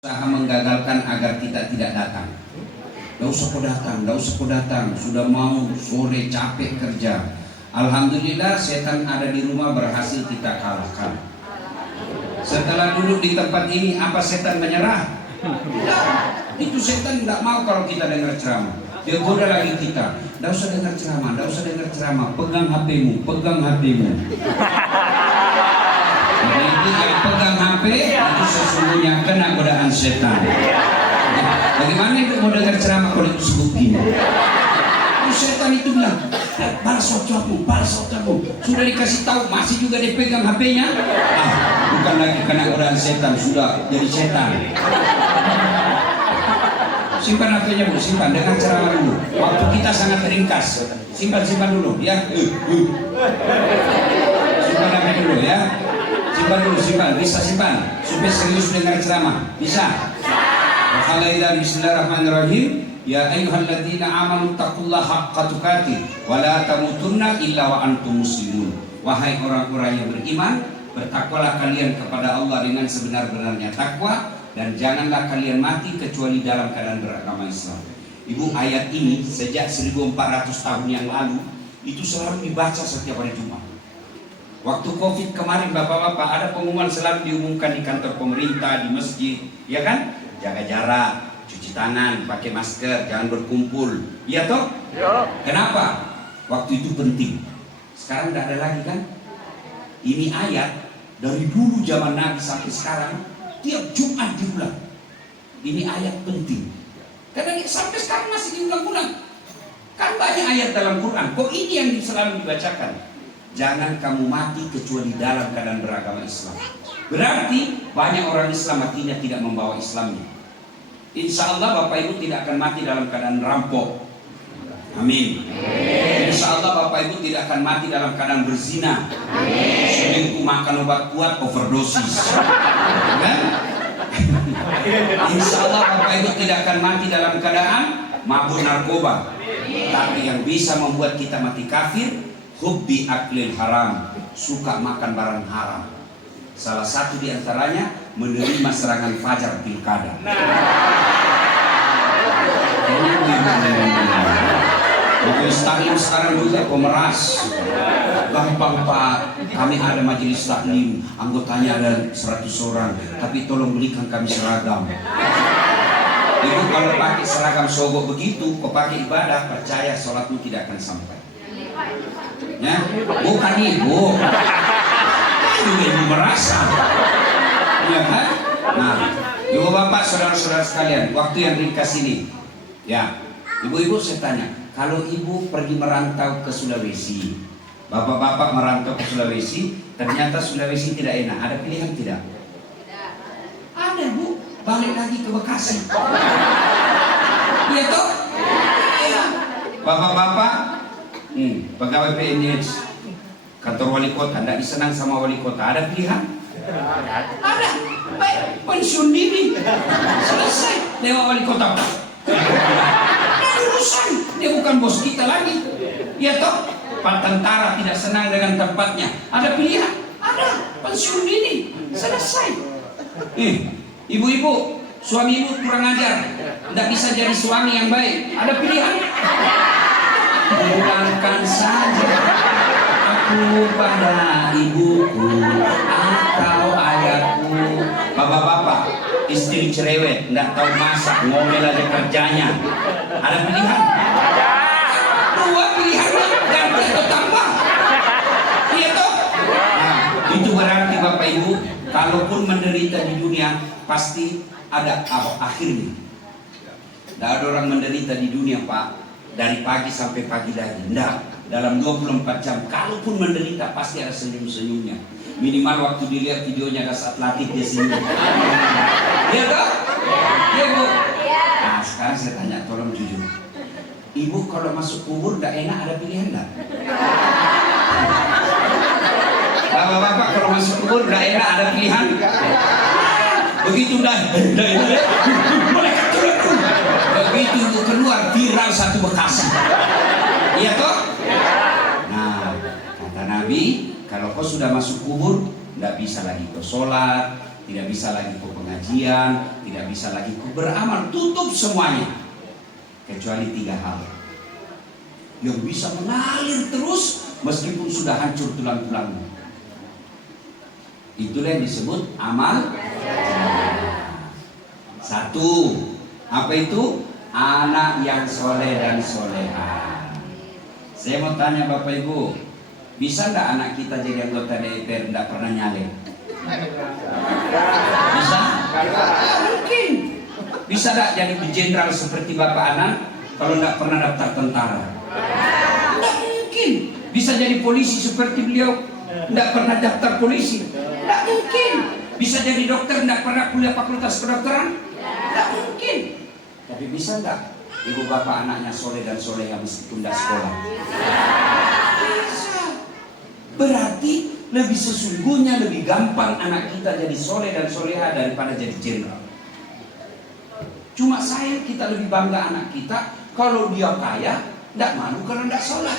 Usaha menggagalkan agar kita tidak datang. Tidak usah kau datang, tidak usah kau datang. Sudah mau sore capek kerja. Alhamdulillah setan ada di rumah, berhasil kita kalahkan. Setelah duduk di tempat ini, apa setan menyerah? Tidak. Itu setan tidak mau kalau kita dengar ceramah. Dia goda lagi kita. Tidak usah dengar ceramah, tidak usah dengar ceramah. Pegang HPmu, pegang HPmu. Jadi yang pegang HP itu sesungguhnya kena godaan setan. Bagaimana itu mau dengar ceramah kalau itu sebut gini? Itu setan itu bilang, balas WhatsAppmu, balas WhatsAppmu. Sudah dikasih tahu masih juga dipegang HP-nya. Bukan lagi kena godaan setan, sudah jadi setan. Simpan HP-nya dulu, simpan dengan ceramah dulu. Waktu kita sangat ringkas. Simpan dulu ya. Simpan HP dulu ya. Simpan dulu, simpan, bisa simpan supaya serius dengar ceramah, bisa? Bismillahirrahmanirrahim. Ya ayyuhalladzina amanu taqullaha haqqa tuqatih wa la tamutunna illa wa antum muslimun. Wahai orang-orang yang beriman, bertakwalah kalian kepada Allah dengan sebenar-benarnya takwa, dan janganlah kalian mati kecuali dalam keadaan beragama Islam. Ibu, ayat ini sejak 1400 tahun yang lalu itu selalu dibaca setiap hari Jumat. Waktu Covid kemarin bapak-bapak ada pengumuman selalu diumumkan di kantor pemerintah, di masjid, ya kan? Jaga jarak, cuci tangan, pakai masker, jangan berkumpul. Iya toh? Ya. Kenapa? Waktu itu penting. Sekarang tidak ada lagi kan? Ini ayat dari dulu zaman Nabi sampai sekarang tiap Jumat diulang. Ini ayat penting. Karena sampai sekarang masih diulang-ulang. Kan banyak ayat dalam Quran. Kok ini yang selalu dibacakan? Jangan kamu mati kecuali dalam keadaan beragama Islam. Berarti banyak orang Islam matinya tidak membawa Islamnya. Insya Allah Bapak Ibu tidak akan mati dalam keadaan rampok. Amin. Insya Allah Bapak Ibu tidak akan mati dalam keadaan berzina, selingkuh, makan obat kuat, overdosis. Kan? Insya Allah Bapak Ibu tidak akan mati dalam keadaan mabuk narkoba. Tapi yang bisa membuat kita mati kafir, hubbi aklil haram, suka makan barang haram. Salah satu diantaranya menerima serangan fajar pilkada. Majelis taklim sekarang juga pemeras. Gampang Pak, kami ada majelis taklim, anggotanya ada 100 orang, tapi tolong belikan kami seragam. Ibu kalau pakai seragam sogok begitu, kau pakai ibadah, percaya sholatmu tidak akan sampai. Ya, bukan ibu. Ibu merasa. Ya kan? Nah, ibu bapak, saudara-saudara sekalian, waktu yang ringkas ini, ya, ibu-ibu saya tanya, kalau ibu pergi merantau ke Sulawesi, bapak-bapak merantau ke Sulawesi, ternyata Sulawesi tidak enak, ada pilihan tidak? Ada Bu, balik lagi ke Bekasi. Iya toh? Iya. Bapak-bapak, pegawai PNS, kantor wali kota, tidak disenang sama wali kota, ada pilihan? Ada. Baik, pensiun dini, selesai lewat wali kota. Ada urusan, dia bukan bos kita lagi. Ya toh, Pak tentara tidak senang dengan tempatnya, ada pilihan? Ada, pensiun dini, selesai. Ibu-ibu, suami ibu kurang ajar, tidak bisa jadi suami yang baik, ada pilihan? Pulangkan saja aku pada ibuku atau ayahku. Bapak-bapak, istri cerewet, tidak tahu masak, ngomel aja kerjanya, ada pilihan? Dua pilihan, ganti atau tambah. Iya toh? Nah, itu berarti Bapak Ibu, kalaupun menderita di dunia, pasti ada akhirnya. Tidak ada orang menderita di dunia Pak dari pagi sampai pagi lagi. Tidak, dalam 24 jam kalaupun menderita pasti ada senyum-senyumnya. Minimal waktu dilihat videonya ada saat latih dia senyum. Iya toh? Iya Bu. Nah sekarang saya tanya, tolong jujur, ibu kalau masuk kubur gak enak, ada pilihan gak? Bapak-bapak kalau masuk kubur gak enak, ada pilihan? Begitu dah mereka turun. Begitu keluar viral satu Bekasi. Iya toh? Nah, kata Nabi, kalau kau sudah masuk kubur, tidak bisa lagi kau sholat, Tidak bisa lagi ke pengajian, tidak bisa lagi ke beramal, tutup semuanya. Kecuali 3 hal yang bisa mengalir terus meskipun sudah hancur tulang-tulangmu. Itulah yang disebut amal. 1, apa itu? Anak yang soleh dan soleha. Saya mau tanya Bapak Ibu, bisa nggak anak kita jadi anggota DPR nggak pernah nyalek? Bisa? Mungkin. Bisa nggak jadi jenderal seperti Bapak Anan kalau nggak pernah daftar tentara? Nggak mungkin. Bisa jadi polisi seperti beliau nggak pernah daftar polisi? Nggak mungkin. Bisa jadi dokter nggak pernah kuliah fakultas kedokteran? Nggak mungkin. Tapi bisa nggak ibu bapak anaknya soleh dan soleha meskipun nggak sekolah? Bisa. Berarti lebih sesungguhnya lebih gampang anak kita jadi soleh dan soleha daripada jadi jenderal. Cuma sayang kita lebih bangga anak kita kalau dia kaya, nggak malu kalau nggak sholat.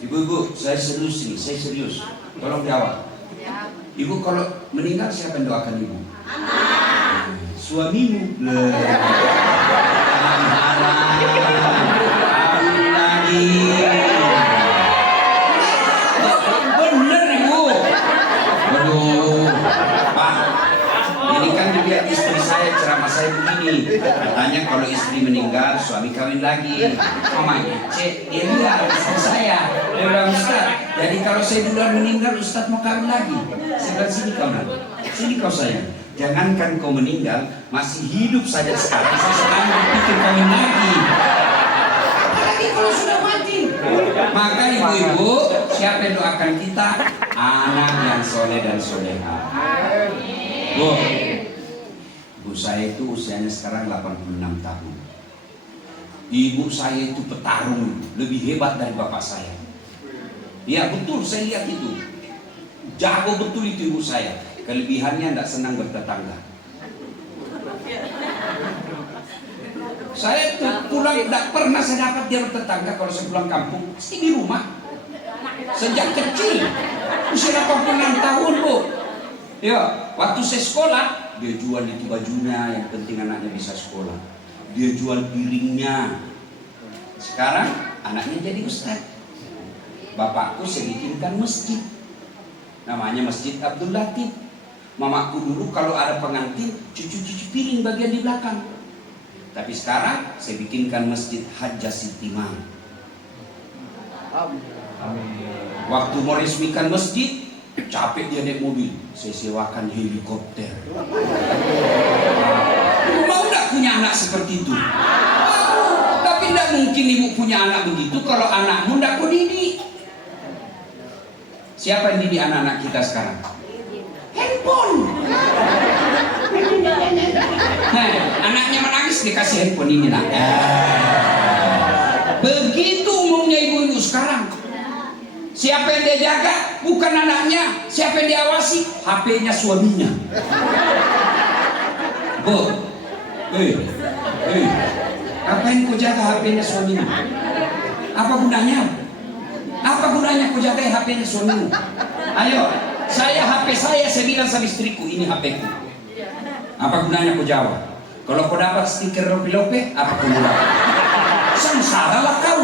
Ibu-ibu, saya serius nih, saya serius. Tolong jawab. Ibu kalau meninggal siapa yang doakan ibu? Suamimu. Bener ibu. Waduh, Pak. Ini kan dilihat istri saya ceramah saya begini. Katanya kalau istri meninggal suami kawin lagi. Mamanya cek dia lihat istri saya. Dia bilang Ustaz, jadi kalau saya duluan meninggal Ustaz mau kawin lagi. Saya bilang sini kau nak, sini kau sayang. Jangankan kau meninggal, masih hidup saja sekarang saya sedang berpikir kawin lagi. Apalagi kalau sudah mati. Maka ibu-ibu, siapa yang doakan kita? Anak yang soleh dan soleha. Bu, ibu saya itu usianya sekarang 86 tahun. Ibu saya itu petarung, lebih hebat dari bapak saya. Ya betul, saya lihat itu. Jago betul itu ibu saya. Kelebihannya tidak senang bertetangga. Saya pulang tidak pernah saya dapat dia bertetangga kalau saya pulang kampung. Pasti di rumah. Sejak kecil, usia 86 tahun bu. Ya, waktu saya sekolah, dia jual itu bajunya, yang penting anaknya bisa sekolah. Dia jual piringnya. Sekarang anaknya jadi ustaz. Bapakku saya bikinkan masjid. Namanya Masjid Abdul Latif. Mamaku dulu kalau ada pengantin cuci-cuci piring bagian di belakang. Tapi sekarang saya bikinkan Masjid Hajjah Sitimah. Waktu mau resmikan masjid, capek dia naik mobil, saya sewakan helikopter. Mau nggak punya anak seperti itu? Tapi nggak mungkin ibu punya anak begitu kalau anakmu nggak kau didik. Siapa yang didik anak-anak kita sekarang? Handphone. Anaknya menangis dikasih handphone ini nak. Begitu umumnya ibu-ibu sekarang. Siapa yang dia jaga? Bukan anaknya. Siapa yang diawasi? HP-nya suaminya. Bu, ngapain kau jaga HP-nya suaminya? Apa gunanya? Apa gunanya kau jaga HP-nya suamimu? Ayo, HP saya bilang sama istriku, ini HP-ku. Apa gunanya kau jawab? Kalau kau dapat stiker lope-lope, apa kau dapat? Sengsara lah kau,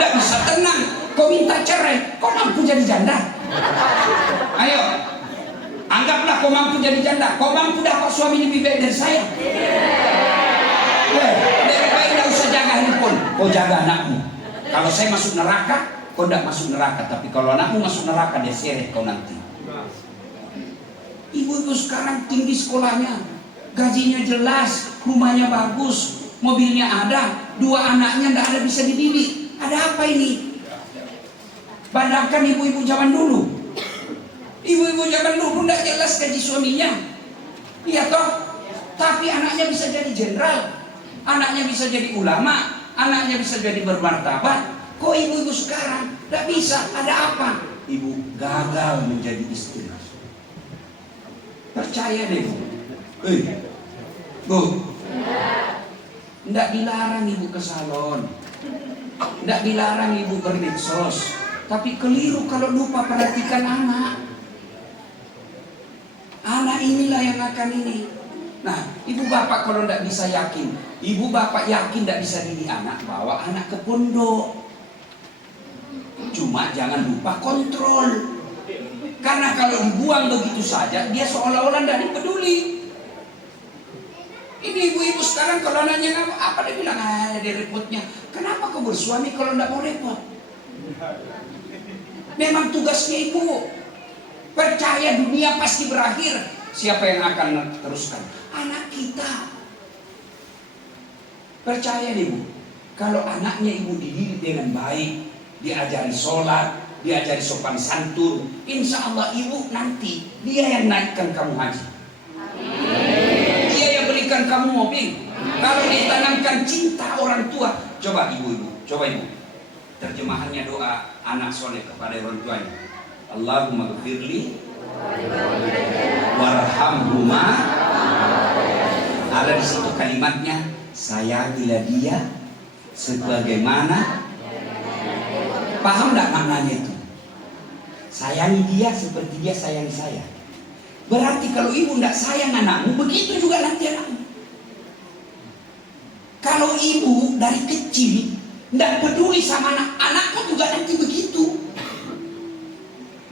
nggak bisa tenang. Kau minta cerai, kau mampu jadi janda? Ayo, anggaplah kau mampu jadi janda. Kau mampu dapat suami lebih baik dari saya? Lebih baik nggak usah jaga handphone, kau jaga anakmu. Kalau saya masuk neraka, kau tidak masuk neraka. Tapi kalau anakmu masuk neraka, dia seret kau nanti. Ibu-ibu sekarang tinggi sekolahnya, gajinya jelas, rumahnya bagus, mobilnya ada, 2 anaknya tidak ada bisa dididik. Ada apa ini? Bandangkan ibu-ibu zaman dulu. Ibu-ibu zaman dulu tidak jelas gaji suaminya. Iya toh? Tapi anaknya bisa jadi jenderal, anaknya bisa jadi ulama, anaknya bisa jadi bermartabat. Kok ibu-ibu sekarang tidak bisa? Ada apa? Ibu gagal menjadi istri. Percaya deh bu. Bu, tidak dilarang ibu ke salon, tidak dilarang ibu bermedsos. Tapi keliru kalau lupa perhatikan anak. suamilah yang akan ini. Nah, ibu bapak kalau tidak bisa yakin, ibu bapak yakin tidak bisa didik anak, bawa anak ke pondok. Cuma jangan lupa kontrol. Karena kalau dibuang begitu saja, dia seolah-olah tidak peduli. Ini ibu-ibu sekarang kalau nanya apa, dia bilang, ada repotnya. Kenapa kau bersuami kalau tidak mau repot? Memang tugasnya ibu. Percaya dunia pasti berakhir. Siapa yang akan teruskan? Anak kita. Percaya nih bu, kalau anaknya ibu dididik dengan baik, diajari sholat, diajari sopan santun, insya Allah ibu nanti dia yang naikkan kamu haji. Dia yang berikan kamu mobil. Kalau ditanamkan cinta orang tua, coba ibu, terjemahannya doa anak soleh kepada orang tuanya. Allahumma ghfirli warhamhuma. Ada di situ kalimatnya, sayangilah dia sebagaimana. Paham enggak maknanya itu? Sayangi dia seperti dia sayangi saya. Berarti kalau ibu enggak sayang anakmu, begitu juga nanti anakmu. Kalau ibu dari kecil enggak peduli sama anakmu juga nanti begitu.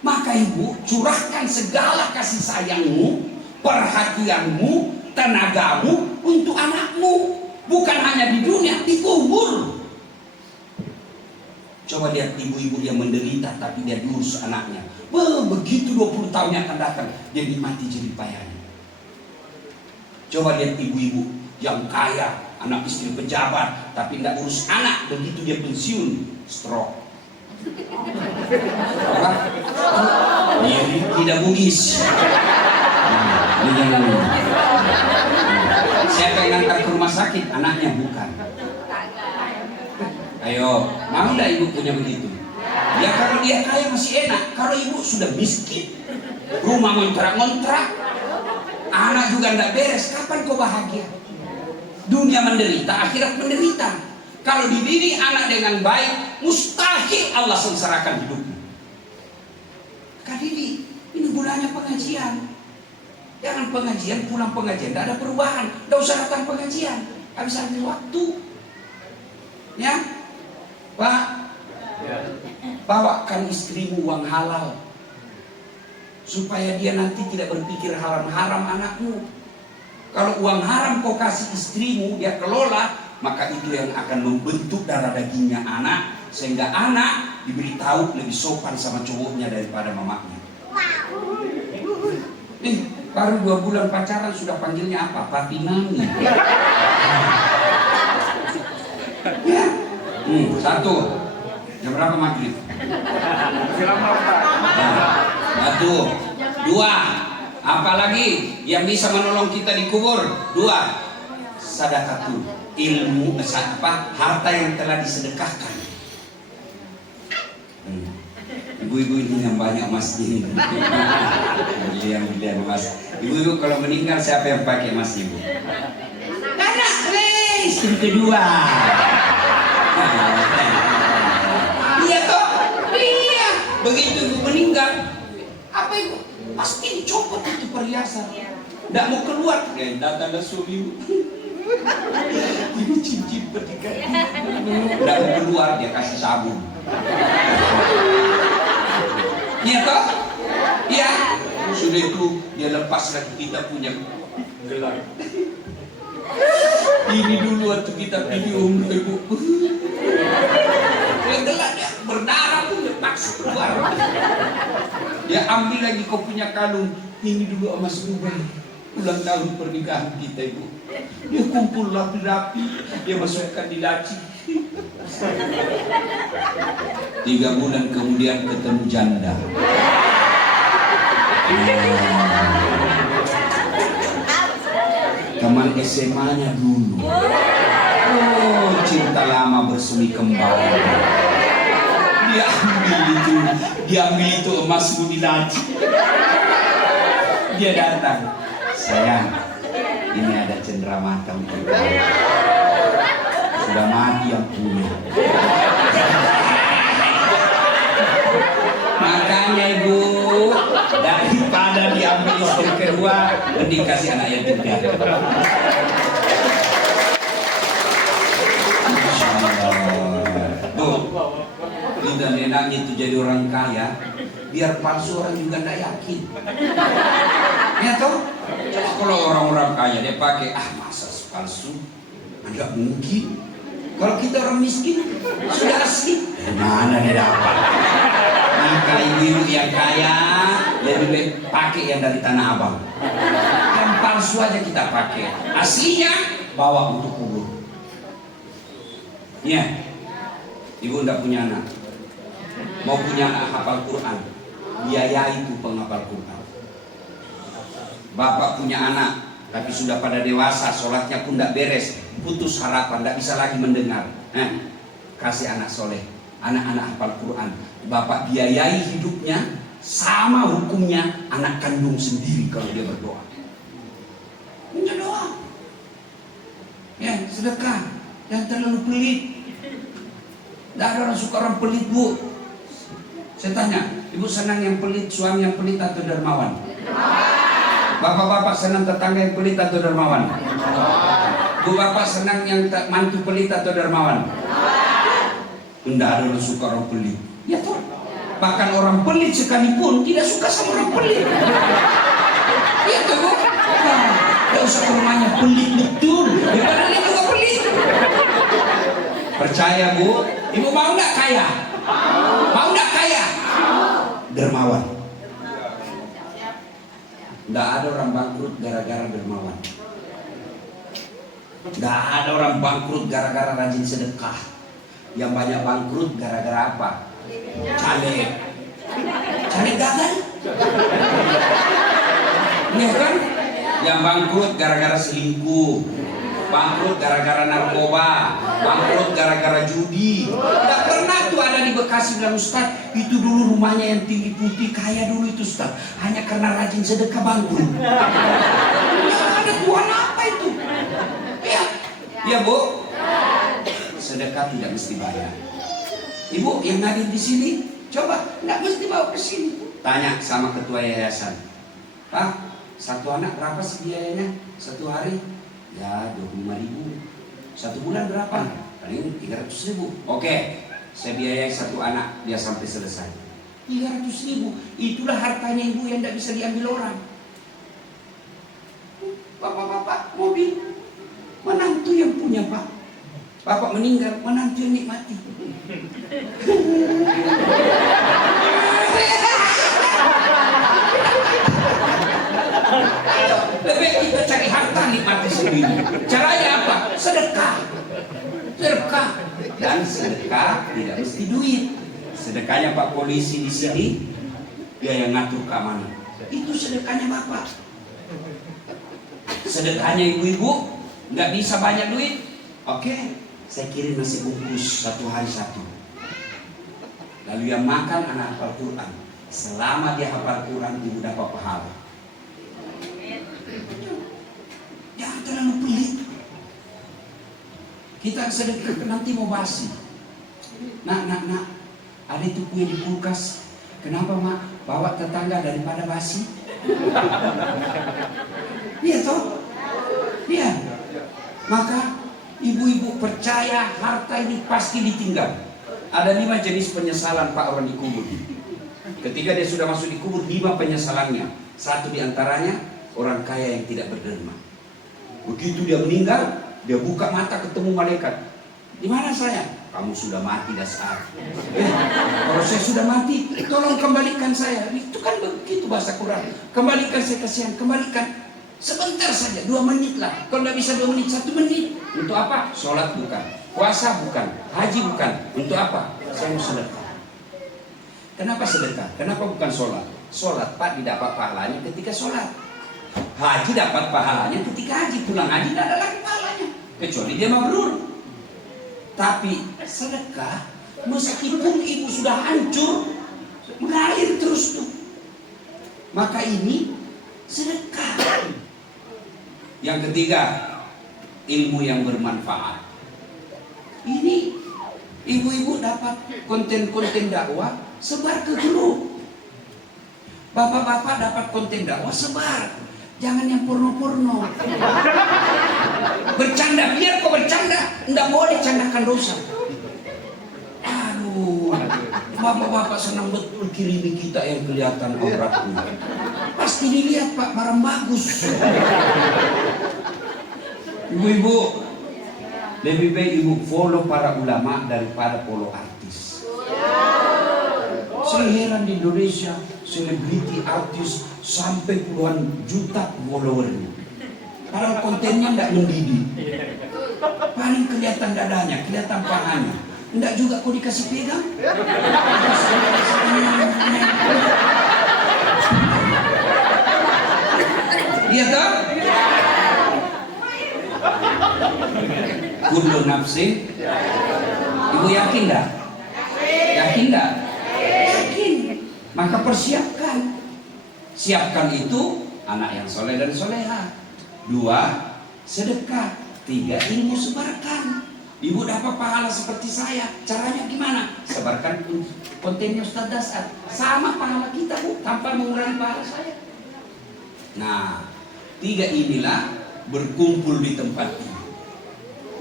Maka ibu curahkan segala kasih sayangmu, perhatianmu, tenagamu untuk anakmu. Bukan hanya di dunia, di kubur. Coba lihat ibu-ibu yang menderita tapi dia diurus anaknya. Begitu 20 tahun yang akan datang, dia nikmati jerih payahnya. Coba lihat ibu-ibu yang kaya, anak istri pejabat, tapi tidak urus anak. Begitu dia pensiun, stroke. Apa? Nyeri tidak bugis. Siapa yang ngantar ke rumah sakit? Anaknya bukan. Ayo, mau enggak ibu punya begitu? Ya kalau dia kaya masih enak. Kalau ibu sudah miskin, rumah ngontrak-ngontrak, anak juga enggak beres, kapan kau bahagia? Dunia menderita, akhirat menderita. Kalau dididik anak dengan baik, mustahil Allah sengsarakan hidupmu. Kak Didi, ini gunanya pengajian. Jangan pengajian, pulang pengajian, tidak ada perubahan. Tidak usah datang pengajian, habis waktu. Ya, Pak, bawakan istrimu uang halal supaya dia nanti tidak berpikir haram-haram anakmu. Kalau uang haram kau kasih istrimu, dia kelola, maka itu yang akan membentuk darah dagingnya anak, sehingga anak diberitahu lebih sopan sama cowoknya daripada mamanya. Baru 2 bulan pacaran sudah panggilnya apa? Papi mami. Ya. Satu. Jam berapa maghrib? Satu. 2. Apalagi yang bisa menolong kita di kubur? 2. Sedekah, ilmu, harta yang telah disedekahkan. Ibu-ibu ini yang banyak emas ini. Bilian emas. Ibu-ibu kalau meninggal siapa yang pakai emas ibu? Anak, istri kedua. Iya toh? Iya. Begitu ibu meninggal, apa ibu? Pasti dicopot itu perhiasan. Tidak mau keluar. Datang suami ibu. Ibu cincin pernikahan. Tidak mau keluar, dia kasih sabun. Iya toh? Iya. Sudah itu dia lepas lagi kita punya gelar. Ini dulu waktu kita pergi umroh ibu. Gelarnya berdarah pun lepas keluar. Dia ambil lagi kau punya kalung. Ini dulu emas rubah. Ulang tahun pernikahan kita ibu. Dia kumpul rapi-rapi. Dia masukkan di laci. 3 bulan kemudian ketemu janda. Teman SMA-nya dulu. Oh, cinta lama bersemi kembali. Dia ambil itu emasmu di laci. Dia datang. Sayang, ini ada cenderamata untuk kamu. Sudah mati yang punya. Makanya ibu, Bu, daripada diambil istri kedua, mending kasih anak yang ketiga. Bu, udah enaknya itu jadi orang kaya, biar palsu orang juga nggak yakin. Ya toh? Coba kalau orang-orang kaya dia pakai, masa palsu? Nggak mungkin. Kalau kita orang miskin sudah asli, mana dia dapat? Maka ibu-ibu yang kaya lebih baik pakai yang dari Tanah Abang. Yang palsu aja kita pakai, aslinya bawa untuk kubur. Ya, ibu nggak punya anak, mau punya anak hafal Quran, biayai itu penghafal Quran. Bapak punya anak, tapi sudah pada dewasa, sholatnya pun tidak beres, putus harapan, tidak bisa lagi mendengar. Kasih anak soleh, anak-anak hafal Quran. Bapak biayai hidupnya, sama hukumnya anak kandung sendiri kalau dia berdoa. Minta doa, ya sedekah, jangan terlalu pelit. Tidak ada orang suka orang pelit, Bu. Saya tanya, ibu senang yang pelit, suami yang pelit atau dermawan? Bapak-bapak senang tetangga yang pelit atau dermawan? Bu, bapak senang yang mantu pelit atau dermawan? Tidak ada orang suka orang pelit. Ya toh. Bahkan orang pelit sekalipun tidak suka sama orang pelit. Ya toh, Bu. Tidak usah ke rumahnya pelit betul. Daripada dia juga pelit. Percaya, Bu. Ibu mau nggak kaya? Mau nggak kaya? Dermawan. Nggak ada orang bangkrut gara-gara dermawan. Nggak ada orang bangkrut gara-gara rajin sedekah. Yang banyak bangkrut gara-gara apa? Caleg. Caleg gagal. Ini kan? Yang bangkrut gara-gara selingkuh. Bangkrut gara-gara narkoba, bangkrut gara-gara judi. Tidak pernah tuh ada di Bekasi bilang, Ustaz, itu dulu rumahnya yang tinggi putih, kaya dulu itu Ustaz, hanya karena rajin sedekah bangkrut. Nggak ada Tuhan apa itu? Ya Bu, sedekah tidak mesti bayar. Ibu yang hadir di sini, coba nggak mesti bawa ke sini. Tanya sama ketua yayasan, Pak, satu anak berapa sih biayanya satu hari? Ya 25.000. Satu bulan berapa? Paling 300.000. Oke, saya biayai satu anak dia sampai selesai. 300.000. Itulah hartanya ibu yang tidak bisa diambil orang. Bapak-bapak mobil, menantu yang punya Pak. Bapak meninggal, menantu yang nikmati. Lebih kita cari harta nikmati sendiri. Caranya apa? Sedekah. Sedekah. Dan sedekah tidak mesti duit. Sedekahnya Pak Polisi di sini, dia yang ngatur keamanan. Itu sedekahnya Bapak. Sedekahnya ibu-ibu, nggak bisa banyak duit. Oke, saya kirim nasi bungkus satu hari satu. Lalu yang makan anak hafal Quran. Selama dia hafal Quran, ibu dapat pahala. Jangan terlalu pelit. Kita sedekah nanti mau basi. Nak, ada itu kue di kulkas. Kenapa Mak? Bawa tetangga daripada basi. Iya toh? Iya. Maka ibu-ibu percaya harta ini pasti ditinggal. Ada 5 jenis penyesalan Pak orang dikubur. Ketika dia sudah masuk di kubur, 5 penyesalannya. Satu diantaranya orang kaya yang tidak berderma. Begitu dia meninggal, dia buka mata ketemu malaikat. Di mana saya? Kamu sudah mati dasar. Kalau saya sudah mati, tolong kembalikan saya. Itu kan begitu bahasa Quran. Kembalikan saya kasihan, kembalikan. Sebentar saja, 2 menit lah. Kalau tidak bisa 2 menit, 1 menit. Untuk apa? Sholat bukan, puasa bukan, haji bukan. Untuk apa? Saya mau sedekah. Kenapa sedekah? Kenapa bukan sholat? Sholat Pak didapat pahalanya ketika sholat. Haji dapat pahalanya ketika haji. Pulang haji tidak ada lagi pahalanya, kecuali dia mabrur. Tapi sedekah, meskipun ibu sudah hancur, mengalir terus tuh. Maka ini sedekah. Yang ketiga, ilmu yang bermanfaat. Ini ibu-ibu dapat konten-konten dakwah, sebar ke grup. Bapak-bapak dapat konten dakwah, sebar. Jangan yang porno-porno. Bercanda, biar kau bercanda, nggak boleh candakan dosa. Aduh, bapak-bapak senang betul kirimi kita yang kelihatan auratnya. Pasti dilihat Pak, barang bagus. Ibu-ibu, lebih baik ibu follow para ulama daripada follow artis. Saya heran di Indonesia, selebriti artis sampai puluhan juta followernya. Padahal kontennya tidak mendidik. Paling kelihatan dadanya, kelihatan pahanya. Enggak juga kok dikasih pegang. Iya toh? Kullu nafsin. Ibu yakin dah? Yakin dah? Yakin. Maka persiapkan. Siapkan itu anak yang soleh dan soleha. 2, sedekah. 3, ilmu sebarkan. Ibu dapat pahala seperti saya. Caranya gimana? Sebarkan kontennya Ustaz Dasar. Sama pahala kita Bu, tanpa mengurangi pahala saya. Nah, 3 inilah berkumpul di tempat ini.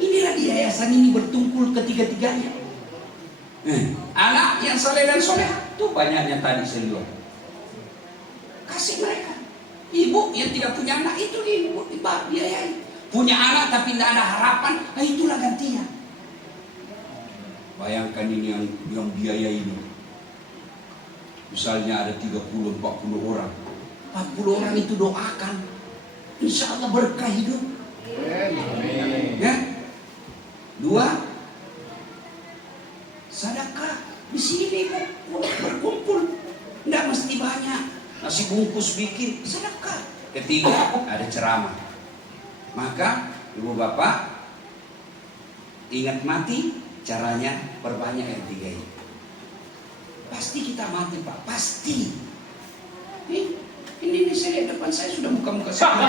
Inilah di yayasan ini bertumpul ketiga-tiganya. Anak yang soleh dan soleh itu banyaknya tadi saya lihat. Kasih mereka. Ibu yang tidak punya anak itu ibu biayai. Punya anak tapi tidak ada harapan, nah itulah gantinya. Bayangkan ini yang biaya ini. Misalnya ada 30-40 orang. 40 orang itu doakan. Insya Allah berkah hidup. Ya. 2, sedekah. Di sini berkumpul. Tidak mesti banyak. Nasi bungkus bikin sedekah. 3, ada ceramah. Maka ibu bapak ingat mati, caranya perbanyak yang 3 ini. Pasti kita mati Pak, pasti. Ini saya lihat depan saya sudah muka-muka saya.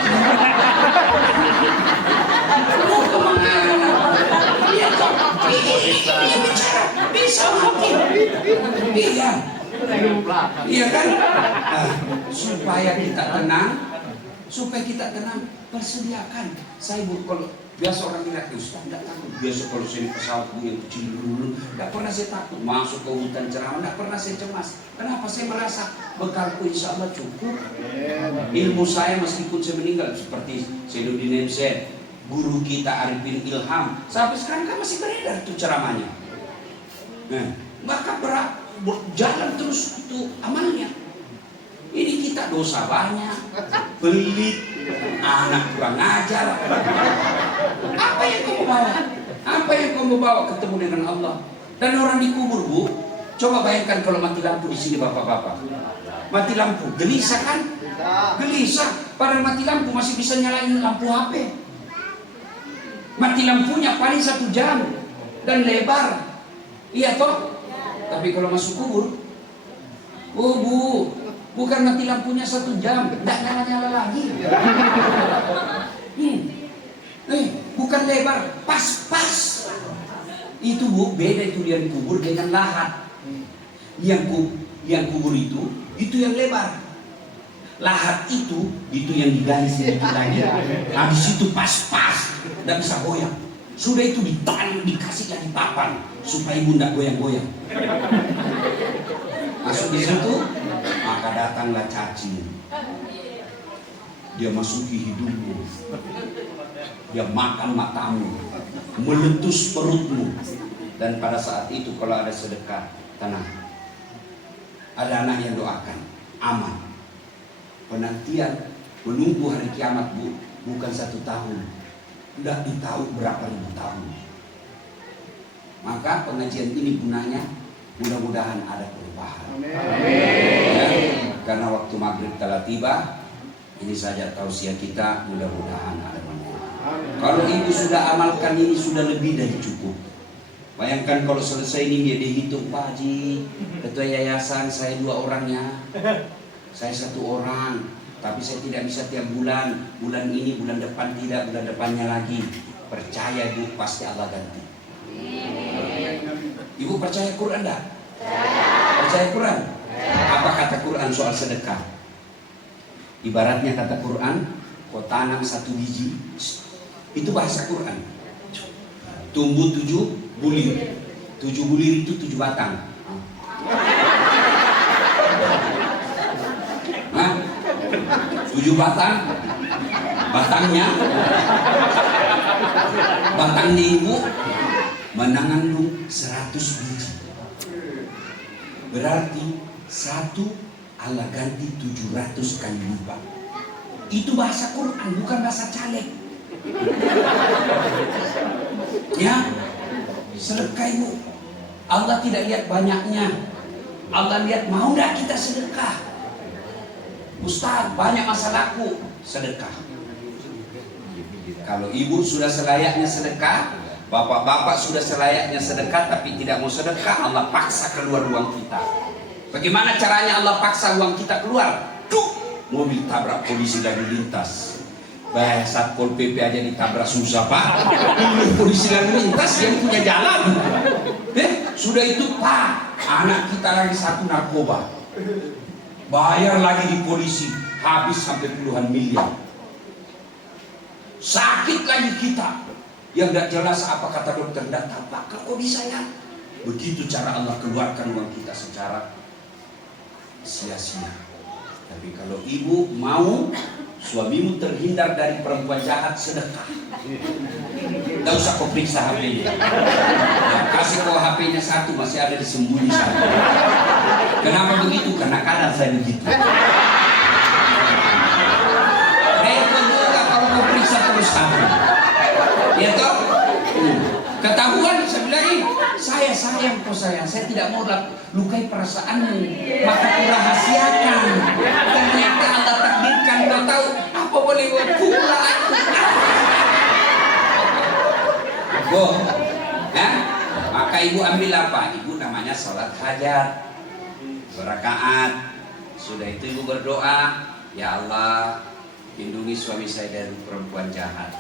Mau kemana? Iya kok, ini bicara bisa mati. Iya. Iya kan? Supaya kita tenang, persediakan. Saya Bu, kalau biasa orang bilang, Ustaz tidak takut. Biasa kalau saya di pesawat Bu yang kecil dulu, tidak pernah saya takut masuk ke hutan ceramah, tidak pernah saya cemas. Kenapa? Saya merasa bekalku insya Allah cukup. Ilmu saya meskipun saya meninggal, seperti Saiduddin MZ, guru kita Arifin Ilham, sampai sekarang kan masih beredar itu ceramahnya. Maka jalan terus itu amalnya. Ini kita dosa banyak, pelit, anak kurang ajar. Apa yang kamu bawa? Apa yang kamu bawa ketemu dengan Allah? Dan orang dikubur Bu, coba bayangkan kalau mati lampu di sini bapak-bapak. Mati lampu, gelisah kan? Gelisah. Padahal mati lampu masih bisa nyalain lampu HP. Mati lampunya paling 1 jam dan lebar. Iya toh? Tapi kalau masuk kubur, oh Bu, bukan mati lampunya 1 jam, tidak nyala-nyala lagi. Bukan lebar, pas-pas. Itu Bu, beda itu dia kubur dengan lahat. Yang kubur itu yang lebar. Lahat itu yang digali sedikit lagi. Habis itu pas-pas, tidak bisa goyang. Sudah itu ditarik, dikasih lagi papan supaya ibu tidak goyang-goyang. Masuk di situ, maka datanglah cacing. Dia masuki hidungmu, dia makan matamu, meletus perutmu. Dan pada saat itu kalau ada sedekah, tenang. Ada anak yang doakan, aman. Penantian menunggu hari kiamat Bu, bukan 1 tahun, tidak ditahu berapa ribu tahun. Maka pengajian ini gunanya mudah-mudahan ada perubahan. Ya, karena waktu maghrib telah tiba. Ini saja tausiah kita, mudah-mudahan ada manfaat. Kalau ibu sudah amalkan ini sudah lebih dari cukup. Bayangkan kalau selesai ini dia dihitung, Pak Haji, ketua yayasan saya 2 orangnya, saya 1 orang, tapi saya tidak bisa tiap bulan. Bulan ini, bulan depan tidak, bulan depannya lagi. Percaya Bu, pasti Allah ganti. Ibu percaya Quran enggak? Percaya Quran? Apa kata Quran soal sedekah? Ibaratnya kata Quran, kau tanam 1 biji, itu bahasa Quran. Tumbuh 7 bulir. 7 bulir itu 7 batang. Nah, 7 batang, batangnya ibu mengandung 100 biji. Berarti 1 Allah ganti 700 kali lipat. Itu bahasa Quran, bukan bahasa caleg. Ya, sedekah ibu. Allah tidak lihat banyaknya. Allah lihat mau enggak kita sedekah. Ustaz, banyak masalahku, sedekah. Kalau ibu sudah selayaknya sedekah, bapak-bapak sudah selayaknya sedekah tapi tidak mau sedekah, Allah paksa keluar uang kita. Bagaimana caranya Allah paksa uang kita keluar? Tuh, mobil tabrak polisi lalu lintas. Bah, Satpol PP aja ditabrak susah pak. Ini polisi lalu lintas yang punya jalan. Sudah itu pak, anak kita lagi 1 narkoba. Bayar lagi di polisi, habis sampai puluhan miliar. Sakit lagi kita, yang tidak jelas apa kata dokter, tidak tahu pak, kok bisa ya? Begitu cara Allah keluarkan uang kita secara sia-sia. Tapi kalau ibu mau suamimu terhindar dari perempuan jahat, sedekah. Tidak usah kau periksa HP-nya. Ya, kasih kau HP-nya 1, masih ada disembunyi 1. Kenapa begitu? Karena kadang saya begitu. Repot juga kalau kau periksa terus HP. Ya toh? Ketahuan sebenarnya saya sayang kau sayang, saya tidak mau lukai perasaanmu, maka kurahasiakan. Ternyata Allah takdirkan kau tahu apa boleh kau pula. Bu, maka ibu ambil apa? Ibu namanya sholat hajat, berakaat. Sudah itu ibu berdoa, ya Allah, lindungi suami saya dari perempuan jahat.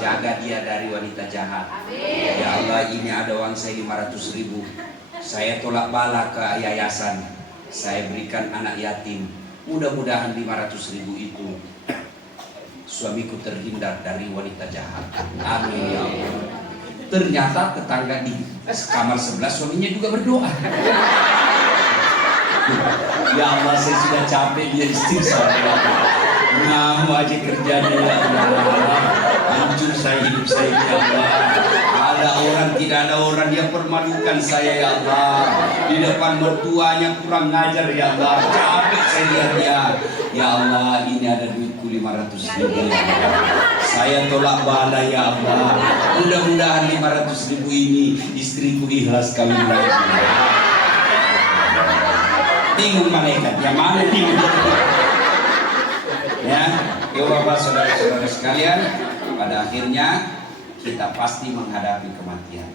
Jaga dia dari wanita jahat. Ya Allah, ini ada uang saya 500.000. Saya tolak bala ke yayasan. Saya berikan anak yatim. Mudah-mudahan 500.000 itu suamiku terhindar dari wanita jahat. Amin ya Allah. Ternyata tetangga di kamar sebelah suaminya juga berdoa. Ya Allah, saya sudah capek dia istri saya. Ngamu aja kerjanya ya Allah. Hancur saya hidup saya ya Allah. Ada orang, tidak ada orang, dia permalukan saya ya Allah. Di depan mertuanya kurang ngajar ya Allah. Capek saya lihat dia. Ya Allah, ini ada duitku 500.000 ya Allah. Saya tolak bala ya Allah. Mudah-mudahan 500.000 ini istriku ikhlas kawin lagi. Bingung malaikat, yang mana bingung? Ya, yuk bapak saudara-saudara sekalian, pada akhirnya kita pasti menghadapi kematian.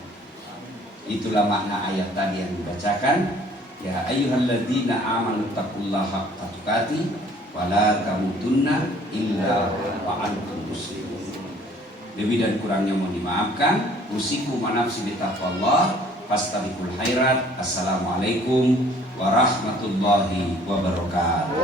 Itulah makna ayat tadi yang dibacakan. Ya ayyuhalladzina amanu taqullaha haqqa tuqatih wa la tamutunna illa wa antum muslimun. Lebih dan kurangnya mohon dimaafkan. Usikum wa nafsi bitaqwallah. Fastabiqul khairat. Assalamualaikum warahmatullahi wabarakatuh.